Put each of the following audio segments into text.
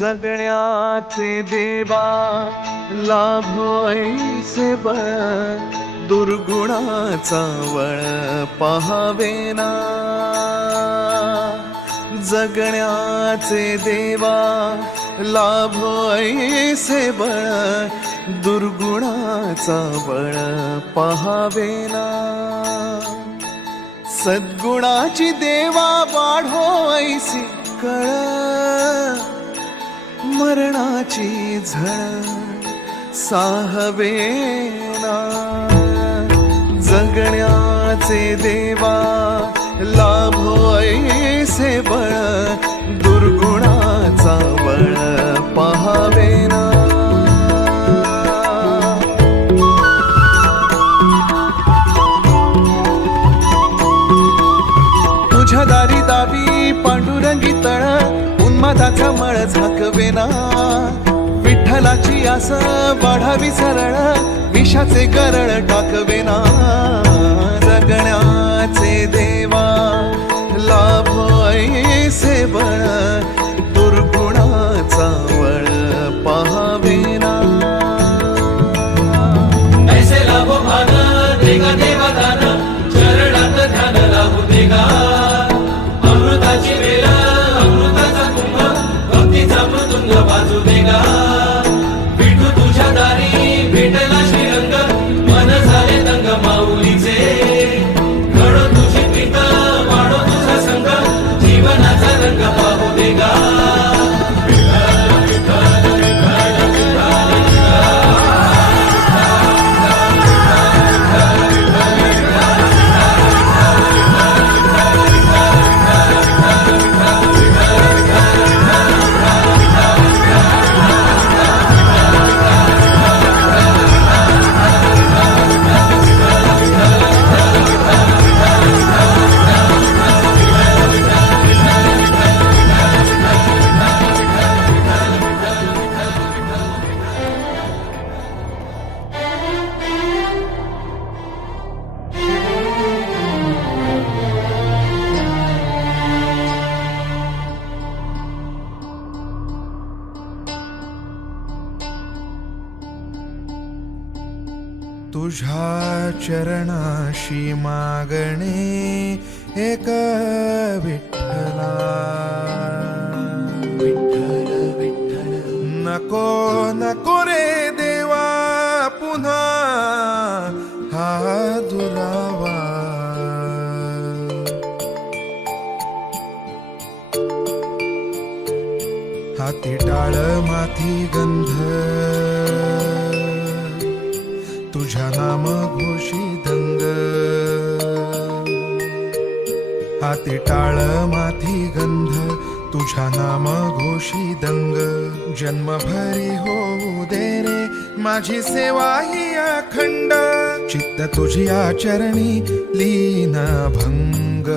जगण्याचे देवा लाभो ऐसे बळ दुर्गुणाचा वळ पहावेना जगण्याचे देवा लाभो ऐसे बळ दुर्गुणाचा बळ पहावेना सद्गुणाची देवा वाढो ऐसी कळ मरणाची झळ साहवेना जगण्याचे देवा लाभो ऐसे बळ दुर्गुणाचा बळ पहावेना तुझ्या दारी दावी पांडुरंगी तळ उन्मादाचा मळ झाकवेना विठ्ठलाची आस वाढावी सरळ विषाचे गरळ टाकवेना जगण्याचे देवा लाभो ऐसे बळ दुर्गुणाचा वळ पहावेना ऐसे लाभो भान देगा देवा दान चरणात ध्यान लाभू देगा अमृताची वेळ अमृताचा कुंभ भक्तीचा मृदुंग बाजू देगा विठू तुझ्या दारी भेटला श्रीरंग मन झाले दंग माऊलीचे घडो तुझी प्रीत वाढो तुझा संग जीवनाचा रंग पाहू देगा तुझ्या चरणाशी मागणे एक विठ्ठला विठ्ठल विठ्ठल नको नको रे देवा पुन्हा हा दुरावा हाती टाळ माथी गंध तुझ्या नाम घोषी दंग हाती टाळ माथी गंध तुझ्या नाम घोषी दंग जन्मभरी होऊ दे रे माझी सेवा ही अखंड चित्त तुझ्या चरणी लीन भंग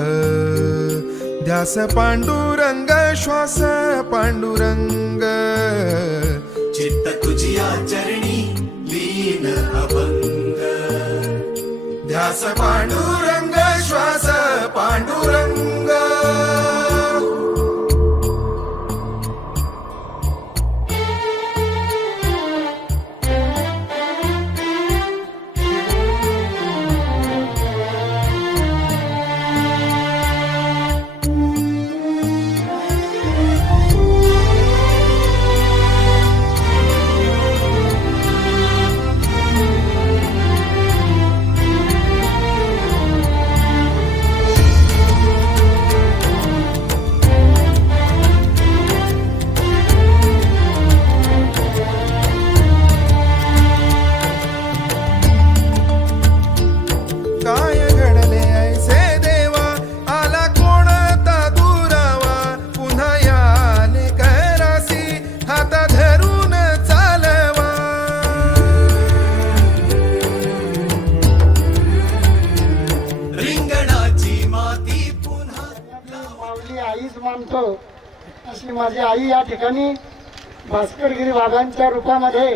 ध्यास पांडुरंग श्वास पांडुरंग चित्त तुझ्या चरणी लीन अभंग ध्यास पांडुरंग श्वास पांडुरंग अशी माझी आई या ठिकाणी भास्करगिरी वाघांच्या रूपामध्ये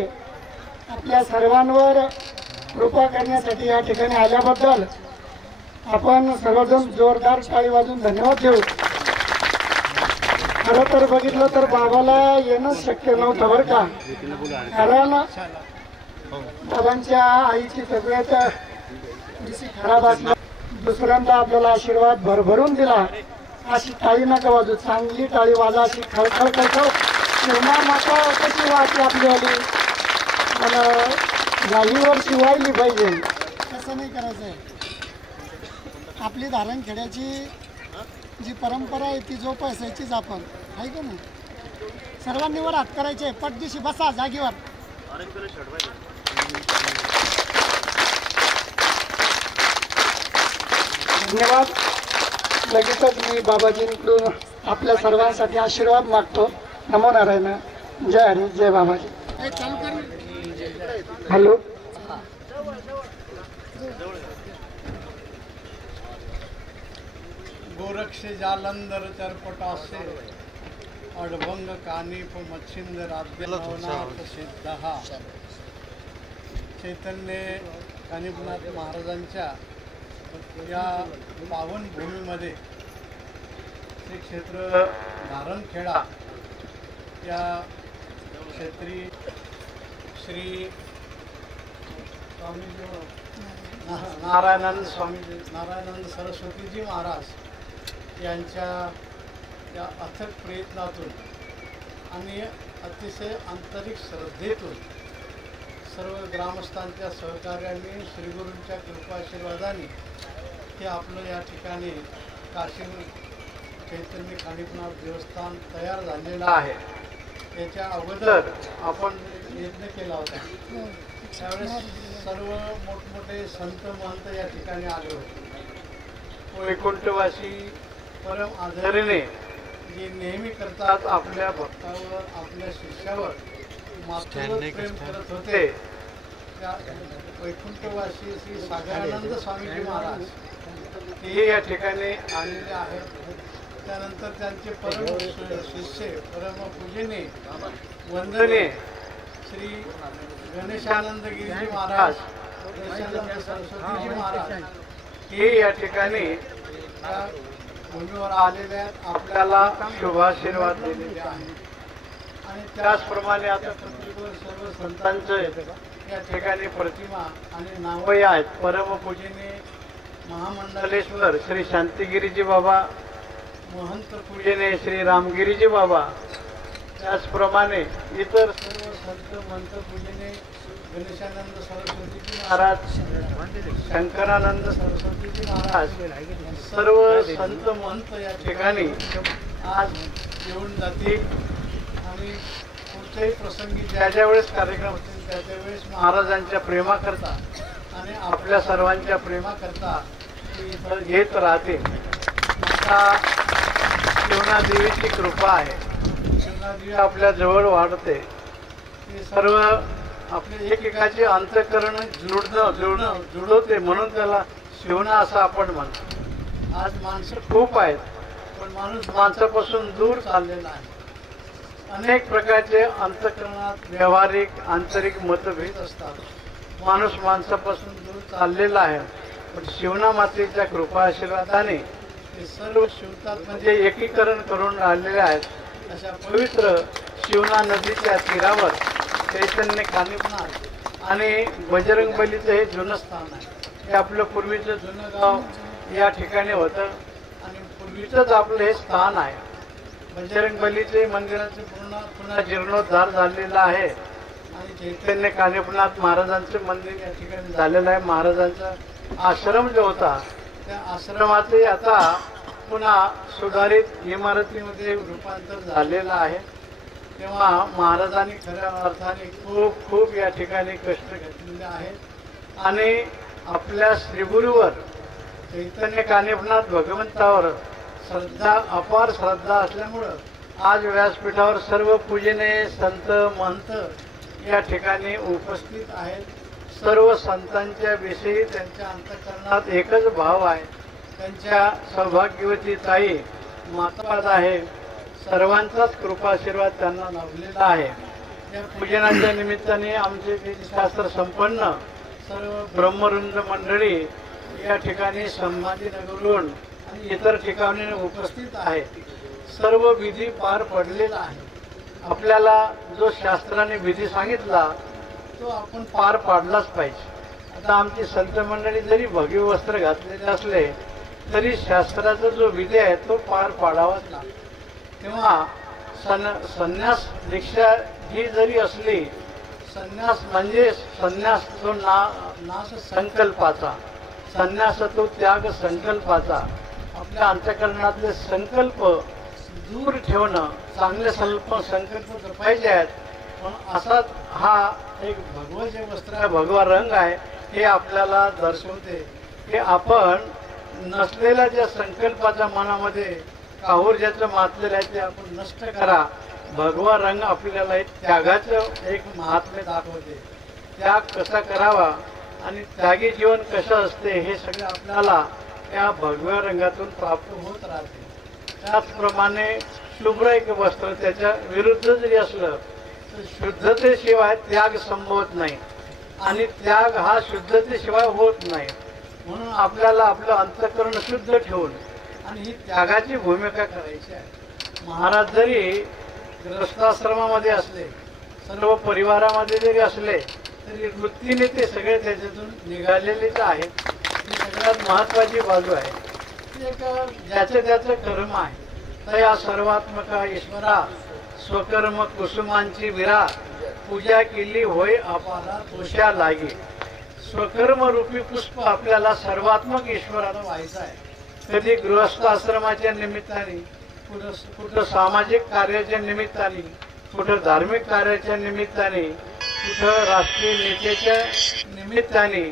आपल्या सर्वांवर कृपा करण्यासाठी या ठिकाणी आल्याबद्दल आपण सर्वजण जोरदार टाळी वाजवून धन्यवाद देऊ। खरं तर बघितलं तर बाबाला येणं शक्य नव्हतं बरं का. कारण बाबांच्या आईची तब्येत थोडीशी खराब असल्या दुसऱ्यांदा आपल्याला आशीर्वाद भरभरून दिला. अशी टाळी नका वाजू, चांगली टाळी वाजा, अशी खळखळ खळखळ शिवना माता कशी वाटली आपली आली. मला जागीवर शिवायली पाहिजे, तसं नाही करायचं आहे. आपली धारणखेड्याची जी परंपरा आहे ती जोपासायचीच आपण, आहे का नाही. सर्वांनी वर हात करायचे, पटदिशी बसा जागेवर. धन्यवाद. लगेचच मी बाबाजींकडून आपल्या सर्वांसाठी आशीर्वाद मागतो. नमो नारायण. जय हरी, जय बाबाजी. हॅलो. गोरक्ष जालंधर चरपटासे अडभंग कानिप मच्छिंद राज्य नवनाथ सिद्धहा. चैतन्य कानिपनाथ महाराजांच्या या पावन भूमीमध्ये श्री क्षेत्र नारणखेडा या क्षेत्री श्री स्वामी नारायणानंद सरस्वतीजी महाराज यांच्या या अथक प्रयत्नातून आणि अतिशय आंतरिक श्रद्धेतून सर्व ग्रामस्थांच्या सहकार्याने श्रीगुरूंच्या कृपाशीर्वादाने हे आपलं या ठिकाणी काशी चैतन्य कानिपनाथ देवस्थान तयार झालेलं आहे. याच्या अगोदर आपण यत्न केला होता. त्यावेळेस सर्व मोठमोठे संत महंत या ठिकाणी आले होते. वैकुंठवासी परम आदरणीने जे नेहमी करतात आपल्या भक्तावर, आपल्या शिष्यावर मातृत्व प्रेम करत होते, त्या वैकुंठवासी श्री सागरानंद स्वामीजी महाराज हे या ठिकाणी आलेले आहेत. त्यानंतर त्यांचे परम शिष्य परम पूजने वंदनीय श्री गणेशानंद गिरीजी महाराज, गणेशानंद सरस्वतीजी महाराज हे या ठिकाणी या भूमीवर आलेले आहेत, आपल्याला शुभाशीर्वाद दिलेले आहेत. आणि त्याचप्रमाणे आता पृथ्वीवर सर्व संतांचे या ठिकाणी प्रतिमा आणि नावही आहेत. परमपूजनीय महामंडलेश्वर श्री शांतिगिरीजी बाबा, महंत पूजनीय श्री रामगिरीजी बाबा, त्याचप्रमाणे इतर सर्व संत महंत पूजनीय गणेशानंद सरस्वतीजी महाराज, शंकरानंद सरस्वतीजी महाराज, सर्व संत महंत या ठिकाणी आज येऊन जातील. आणि कुठल्याही प्रसंगी ज्या ज्या वेळेस कार्यक्रम होतील त्या त्यावेळेस महाराजांच्या प्रेमाकरता आणि आपल्या सर्वांच्या प्रेमाकरता इथं घेत राहतील. आता शिवनादेवीची कृपा आहे. शिवनादेवी आपल्या जवळ वाढते. हे सर्व आपले एकेकाचे अंतःकरण जुळवते, म्हणून त्याला शिवना असं आपण म्हणतो. आज माणसं खूप आहेत, पण माणूस माणसापासून दूर चाललेला आहे. अनेक प्रकारचे अंतःकरणात व्यावहारिक आंतरिक मतभेद असतात. माणूस माणसापासून दूर चाललेला आहे, पण शिवना मातेच्या कृपा आशीर्वादाने हे सर्व शिवतात, म्हणजे एकीकरण करून राहिलेले आहेत. अशा पवित्र शिवना नदीच्या तीरावर चैतन्य कानिपनाथ आणि बजरंगबलीचं हे जुनं स्थान आहे. हे आपलं पूर्वीचं जुनं गाव या ठिकाणी होतं आणि पूर्वीचंच आपलं हे स्थान आहे. बजरंगबलीचे मंदिराचे पुन्हा जीर्णोद्धार झालेला आहे आणि चैतन्य कानिपनाथ महाराजांचं मंदिर या ठिकाणी झालेलं आहे. महाराजांचा आश्रम जो होता त्या आश्रमाचे आता पुन्हा सुधारित इमारतीमध्ये रूपांतर झालेलं आहे. तेव्हा महाराजांनी खऱ्या अर्थाने खूप या ठिकाणी कष्ट घेतलेले आहेत आणि आपल्या श्रीगुरूवर चैतन्य कानिपनाथ भगवंतावर अपार श्रद्धा असल्यामुळं आज व्यासपीठावर सर्व पूजनीय संत महंत या ठिकाणी उपस्थित आहेत. सर्व संतांच्या विषयी त्यांच्या अंतःकरणात एकच भाव आहे. त्यांच्या सौभाग्यवती ताई मातापाद आहे. सर्वांचाच कृपाशीर्वाद त्यांना लाभलेला आहे. या पूजनाच्या निमित्ताने आमचे वेदशास्त्र संपन्न सर्व ब्रह्मवृंद मंडळी या ठिकाणी संभाजीनगरहून आणि इतर ठिकाणी उपस्थित आहेत. सर्व विधी पार पडलेला आहे. आपल्याला जो शास्त्राने विधी सांगितला तो आपण पार पाडलाच पाहिजे. आता आमची संत मंडळी जरी भगवे वस्त्र घातलेले असले तरी शास्त्राचा जो विधी आहे तो पार पाडावाच लागतो. तेव्हा संन्यास दीक्षा ही जरी असली, संन्यास म्हणजे संन्यास तो नाश संकल्पाचा, संन्यास तो त्याग संकल्पाचा. आपल्या अंतःकरणातले संकल्प दूर ठेवणं, चांगले संकल्प पाहिजे आहेत. पण असाच हा एक भगवं जे वस्त्र आहे, भगवा रंग आहे, हे आपल्याला दर्शवते की आपण नसलेल्या ज्या संकल्पाच्या मनामध्ये काहूर ज्याचं मातलेलं आहे ते आपण नष्ट करा. भगवा रंग आपल्याला त्यागाचं एक महात्म्य दाखवते. त्याग कसा करावा आणि त्यागी जीवन कसं असते हे सगळं आपल्याला या भगव्या रंगातून प्राप्त होत राहते. त्याचप्रमाणे शुभ्र एक वस्त्र त्याच्या विरुद्ध जरी असलं तर शुद्धतेशिवाय त्याग संभवत नाही आणि त्याग हा शुद्धतेशिवाय होत नाही. म्हणून आपल्याला आपलं अंतःकरण शुद्ध ठेवून आणि ही त्यागाची भूमिका करायची आहे. महाराज जरी गृहस्थाश्रमामध्ये असले, सर्व परिवारामध्ये जरी असले तरी वृत्तीने ते सगळे त्याच्यातून निघालेलेच आहेत. ही सगळ्यात महत्त्वाची बाजू आहे. एक ज्याचं त्याचं कर्म आहे. तर या सर्वात्मका ईश्वरा स्वकर्म कुसुमांची विरा पूजा केली होय अपारा तोषा लागे. स्वकर्म रूपी पुष्प आपल्याला सर्वात्मक ईश्वराला व्हायचं आहे. कधी गृहस्थ आश्रमाच्या निमित्ताने, कुठं सामाजिक कार्याच्या निमित्ताने, कुठं धार्मिक कार्याच्या निमित्ताने, कुठं राष्ट्रीय नेत्याच्या निमित्ताने,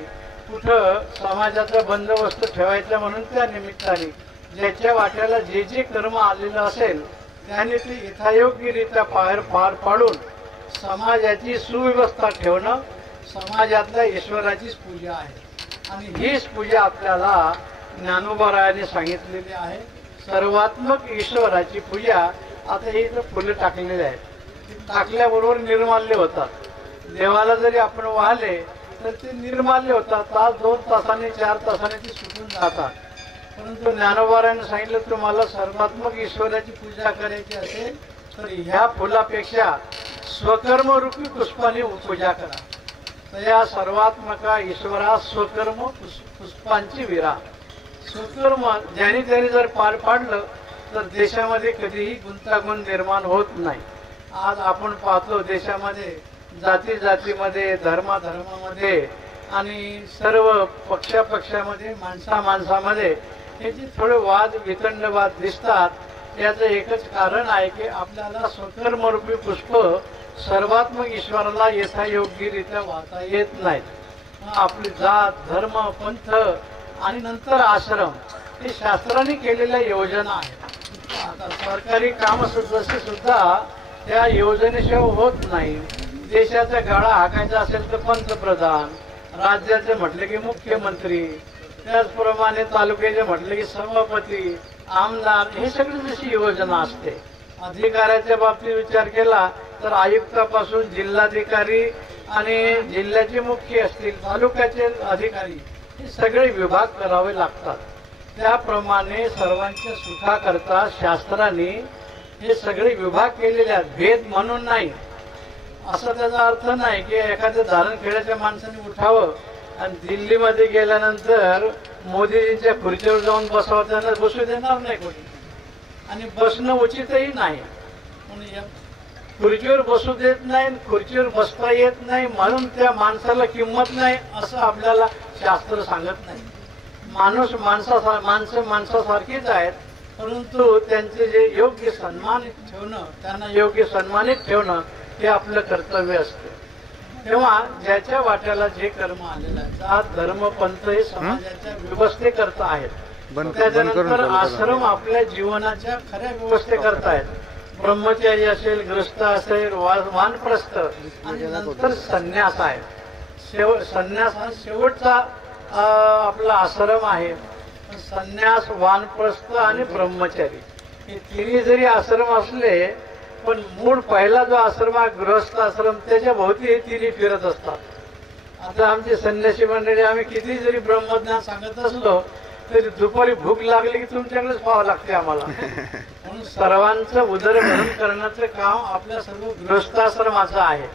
कुठं समाजाचा बंदोबस्त ठेवायचा म्हणून त्या निमित्ताने ज्याच्या वाट्याला जे जे कर्म आलेलं असेल त्याने ते यथायोग्यरित्या पार पाडून समाजाची सुव्यवस्था ठेवणं समाजातल्या ईश्वराचीच पूजा आहे. आणि हीच पूजा आपल्याला ज्ञानोबारायाने सांगितलेली आहे. सर्वात्मक ईश्वराची पूजा. आता हे इथं फुलं टाकलेली आहेत, टाकल्याबरोबर निर्माल्य होतात. देवाला जरी आपण वाहले तर ते निर्माल्य होतात. तास 2 तासाने 4 तासाने ते सुटून जातात. परंतु ज्ञानोबारायाने सांगितलं तुम्हाला सर्वात्मक ईश्वराची पूजा करायची असेल तर ह्या फुलापेक्षा स्वकर्मरूपी पुष्पाने पूजा करा. तर या सर्वात्मका ईश्वरा स्वकर्म पुष्पांची विरा. स्वकर्म ज्याने त्याने जर पार पाडलं तर देशामध्ये कधीही गुंतागुंत निर्माण होत नाही. आज आपण पाहतो देशामध्ये जाती जातीमध्ये, धर्मामध्ये आणि सर्व पक्षामध्ये, माणसामध्ये हे जे थोडे वाद वितंडवाद दिसतात. याचं एकच कारण आहे की आपल्याला स्वकर्मरूपी पुष्प सर्वात्मक ईश्वराला यथायोग्यरित्या वाहता येत नाहीत. आपली जात, धर्म, पंथ आणि नंतर आश्रम हे शास्त्राने केलेल्या योजना आहेत. आता सरकारी काम सुद्धा त्या योजनेशिवाय होत नाही. देशाचा गाडा हाकायचा असेल तर पंतप्रधान, राज्याचे म्हटले की मुख्यमंत्री, त्याचप्रमाणे तालुक्याचे म्हटले की सभापती, आमदार, हे सगळी जशी योजना असते. अधिकाऱ्याच्या बाबतीत विचार केला तर आयुक्तापासून जिल्हाधिकारी आणि जिल्ह्याचे मुख्य असतील, तालुक्याचे अधिकारी, हे सगळे विभाग करावे लागतात. त्याप्रमाणे सर्वांच्या सुखाकरता शास्त्राने हे सगळे विभाग केलेले आहेत. भेद म्हणून नाही, असा त्याचा अर्थ नाही की एखाद्या धारणखेड्याच्या माणसाने उठावं आणि दिल्लीमध्ये गेल्यानंतर मोदीजींच्या खुर्चीवर जाऊन बसावं, त्यांना बसू देणार नाही कोणी. आणि बसणं उचितही नाही. म्हणून खुर्चीवर बसू देत नाही, खुर्चीवर बसता येत नाही म्हणून त्या माणसाला किंमत नाही असं आपल्याला शास्त्र सांगत नाही. माणसं माणसासारखीच आहेत, परंतु त्यांचे जे योग्य सन्मानित ठेवणं, त्यांना योग्य सन्मानित ठेवणं हे आपलं कर्तव्य असतं. तेव्हा ज्याच्या वाट्याला जे कर्म आलेलं आहे, जात, धर्म, पंथ हे समाजाच्या व्यवस्थेकरता आहेत. त्याच्यानंतर आश्रम आपल्या जीवनाच्या खऱ्या व्यवस्थेकरता आहेत. ब्रह्मचारी असेल, गृहस्थ असेल, वानप्रस्थ आणि नंतर संन्यास आहे. संन्यास हा शेवटचा आपला आश्रम आहे. संन्यास, वानप्रस्थ आणि ब्रह्मचारी हे तिन्ही जरी आश्रम असले पण मूळ पहिला जो आश्रम आहे गृहस्थ आश्रम, त्याच्या भोवती हे तिन्ही फिरत असतात. आता आमची संन्यासी मंडळी आम्ही किती जरी ब्रह्मज्ञान सांगत असलो तरी दुपारी भूक लागली की तुमच्याकडेच पाहावं लागते आम्हाला. म्हणून सर्वांचं उदरभरण करण्याचं काम आपल्या सर्व गृहस्थाश्रमाचं आहे.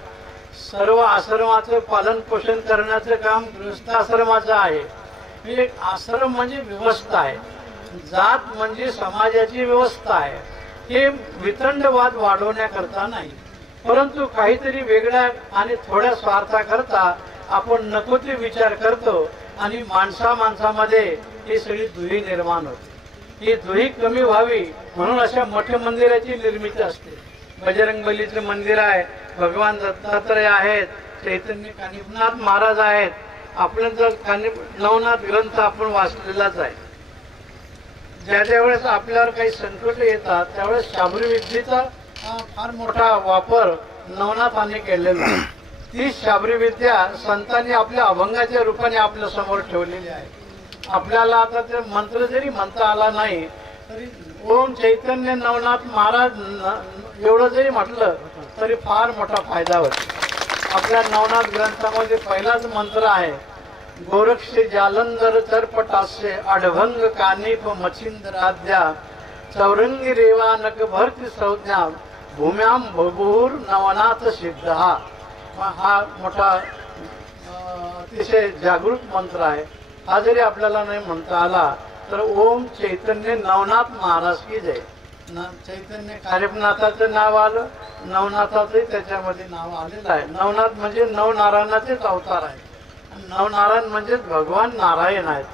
सर्व आश्रमाचं पालन पोषण करण्याचं काम गृहस्थाश्रमाचं आहे. एक आश्रम म्हणजे व्यवस्था आहे, जात म्हणजे समाजाची व्यवस्था आहे. हे वितंडवाद वाढवण्याकरता नाही, परंतु काहीतरी वेगळ्या आणि थोड्या स्वार्थाकरता आपण नको ते विचार करतो आणि माणसामध्ये ही सगळी दुही निर्माण होते. ही दुही कमी व्हावी म्हणून अशा मोठ्या मंदिराची निर्मिती असते. बजरंगबलीचे मंदिर आहे, भगवान दत्तात्रय आहेत, चैतन्य कानिफनाथ महाराज आहेत. आपण जर नवनाथ ग्रंथ आपण वाचलेलाच आहे. ज्या वेळेस आपल्यावर काही संकट येतात त्यावेळेस शाबरी विद्येचा फार मोठा वापर नवनाथांनी केलेला आहे. ती शाबरी विद्या संतांनी आपल्या अभंगाच्या रूपाने आपल्या समोर ठेवलेली आहे. आपल्याला आता ते मंत्र जरी म्हणता आला नाही तरी ओम चैतन्य नवनाथ महाराज एवढं जरी म्हटलं तरी फार मोठा फायदा होतो. आपल्या नवनाथ ग्रंथामध्ये पहिलाच मंत्र आहे, गोरक्षे जालंधर चरपटास्य अडभंग कानिप मच्छिंद्राद्या चौरंगी रेवानक भरती संज्ञा भूम्याम बभूर नवनाथ सिद्ध. हा मोठा अतिशय जागृत मंत्र आहे. हा जरी आपल्याला नाही म्हणता आला तर ओम चैतन्य नवनाथ महाराज की जय. चैतन्य कानिफनाथाचं नाव आलं, नवनाथाचंही त्याच्यामध्ये नाव आलेलं आहे. नवनाथ म्हणजे नवनारायणाचेच अवतार आहे. नवनारायण म्हणजेच भगवान नारायण आहेत,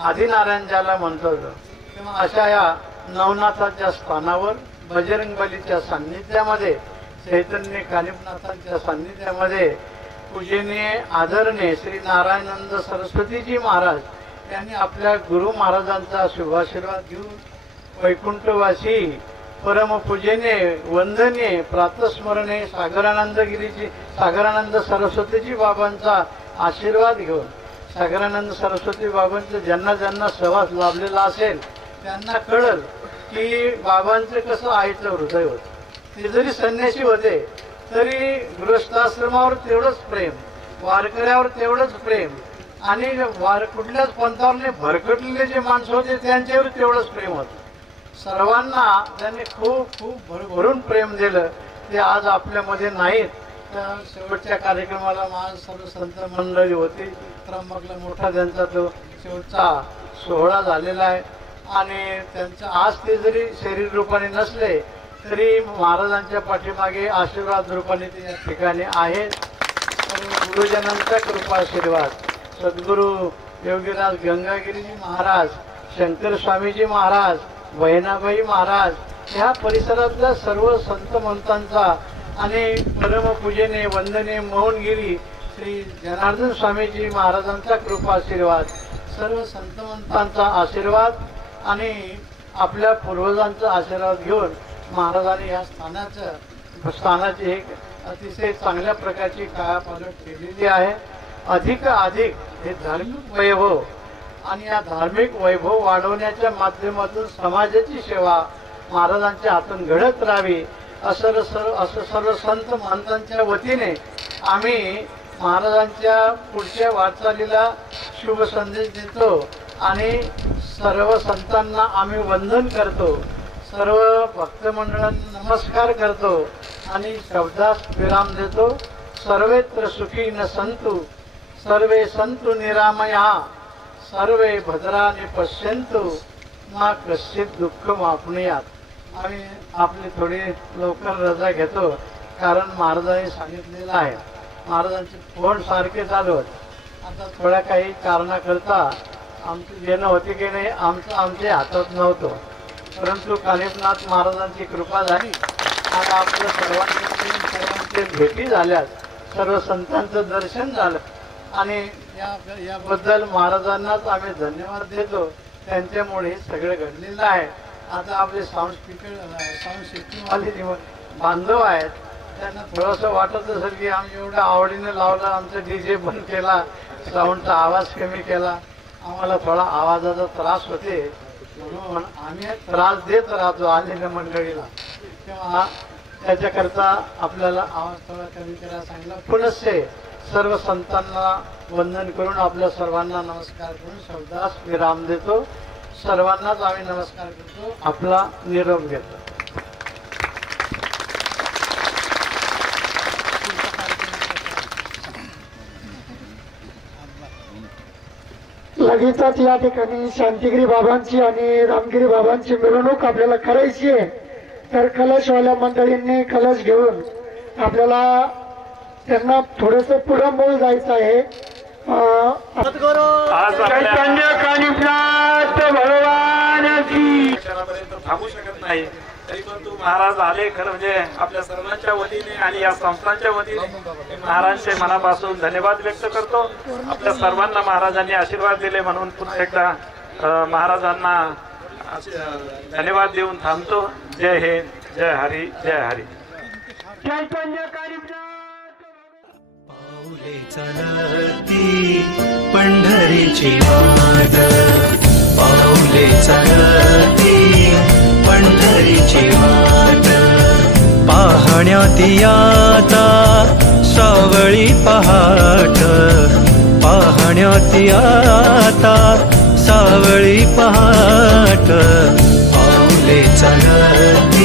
आदिनारायण ज्याला म्हणतो. तेव्हा अशा या नवनाथाच्या स्थानावर बजरंगबलीच्या सान्निध्यामध्ये, चैतन्य कानिफनाथांच्या सान्निध्यामध्ये पूजनीय आदरणीय श्री नारायणानंद सरस्वतीजी महाराज यांनी आपल्या गुरु महाराजांचा शुभाशीर्वाद घेऊन वैकुंठवासी परमपूजनीय वंदनीय प्रातस्मरणीय सागरानंद सरस्वतीजी बाबांचा आशीर्वाद घेऊन, सागरानंद सरस्वती बाबांचं ज्यांना ज्यांना सहवास लाभलेला असेल त्यांना कळल की बाबांचं कसं आईचं हृदय होतं. ते जरी संन्यासी होते तरी गृहस्थाश्रमावर तेवढंच प्रेम, वारकऱ्यावर तेवढंच प्रेम, आणि कुठल्याच पंथावर भरकटलेले जे माणसं होते त्यांच्यावर तेवढंच प्रेम होतं. सर्वांना त्यांनी खूप खूप भरभरून प्रेम दिलं. ते आज आपल्यामध्ये नाहीत. तर शेवटच्या कार्यक्रमाला माझ सर्व संत मंडळी होती. त्र्यंबकला मोठा त्यांचा तो शेवटचा सोहळा झालेला आहे. आणि त्यांचं आज ते जरी शरीर रूपाने नसले तरी महाराजांच्या पाठीमागे आशीर्वाद रूपाने ते या ठिकाणी आहेत. गुरुजनांचा कृपाशीर्वाद, सद्गुरू योगीराज गंगागिरीजी महाराज, शंकर स्वामीजी महाराज, बहिणाबाई महाराज, ह्या परिसरातल्या सर्व संत मंतांचा आणि परमपूजनीय वंदनीय मोहनगिरी श्री जनार्दन स्वामीजी महाराजांचा कृपाशीर्वाद, सर्व संत मंतांचा आशीर्वाद आणि आपल्या पूर्वजांचा आशीर्वाद घेऊन महाराजांनी या स्थानाची एक अतिशय चांगल्या प्रकारची कायापालट केलेली आहे. अधिक हे धार्मिक वैभव आणि या धार्मिक वैभव वाढवण्याच्या माध्यमातून समाजाची सेवा महाराजांच्या हातून घडत राहावी असं सर्व संत महंतांच्या वतीने आम्ही महाराजांच्या पुढच्या वाटचालीला शुभ संदेश देतो आणि सर्व संतांना आम्ही वंदन करतो. सर्व भक्तमंडळांना नमस्कार करतो आणि शब्दास विराम देतो. सर्वेत्र सुखी न संतु सर्वे संतु निरामया सर्वे भद्राने पश्यंतु ना कश्चित दुःख मापणीयात. आम्ही आपली थोडी लवकर रजा घेतो कारण महाराजांनी सांगितलेलं आहे. महाराजांचे फोन सारखे चालू होते. आता थोड्या काही कारणाकरता आमची येणं होती की नाही आमच्या हातात नव्हतं, परंतु कानिफनाथ महाराजांची कृपा झाली आणि आपल्या सर्वांचे भेटी झाल्यात, सर्व संतांचं दर्शन झालं आणि याबद्दल महाराजांनाच आम्ही धन्यवाद देतो. त्यांच्यामुळे हे सगळं घडलेलं आहे. आता आपले साऊंड सिस्टीमवाले जे बांधव आहेत त्यांना थोडंसं वाटत असेल की आम्ही एवढ्या आवडीने लावलं, आमचं डीजे बंद केला, साऊंडचा आवाज कमी केला, आम्हाला थोडा आवाजाचा त्रास होते म्हणून आम्ही त्रास देत राहतो आलेल्या मंडळीला. तेव्हा त्याच्याकरता आपल्याला आवाज थोडा कमी करायला सांगितला. पुनश्च सर्व संतांना वंदन करून आपल्या सर्वांना नमस्कार करून शब्दास विराम देतो. सर्वांनाच आम्ही नमस्कार करतो. आपला निरोप घेतो. लगेचच या ठिकाणी शांतिगिरी बाबांची आणि रामगिरी बाबांची मिरवणूक आपल्याला करायची आहे. तर कलशवाल्या मंडळींनी कलश घेऊन आपल्याला त्यांना थोडस पुढं मोल जायचं आहे. चैतन्य कानिफनाथ भगवानाची थांबू शकत नाही. तरी पण तू महाराज आले खरं म्हणजे आपल्या सर्वांच्या वतीने आणि या संस्थांच्या वतीने महाराजांचे मनापासून धन्यवाद व्यक्त करतो. आपल्या सर्वांना महाराजांनी आशीर्वाद दिले म्हणून पुन्हा एकदा महाराजांना धन्यवाद देऊन थांबतो. जय हिंद, जय हरी, जय हरी. चैतन्य कानिफनाथ पाऊले चलती पंढरीची वाट, पाऊले चलती पंढरीची वाट, पाहण्यात आता सावळी पहाट, पाहण्यात आता सावळी पहाट, पाऊले चलती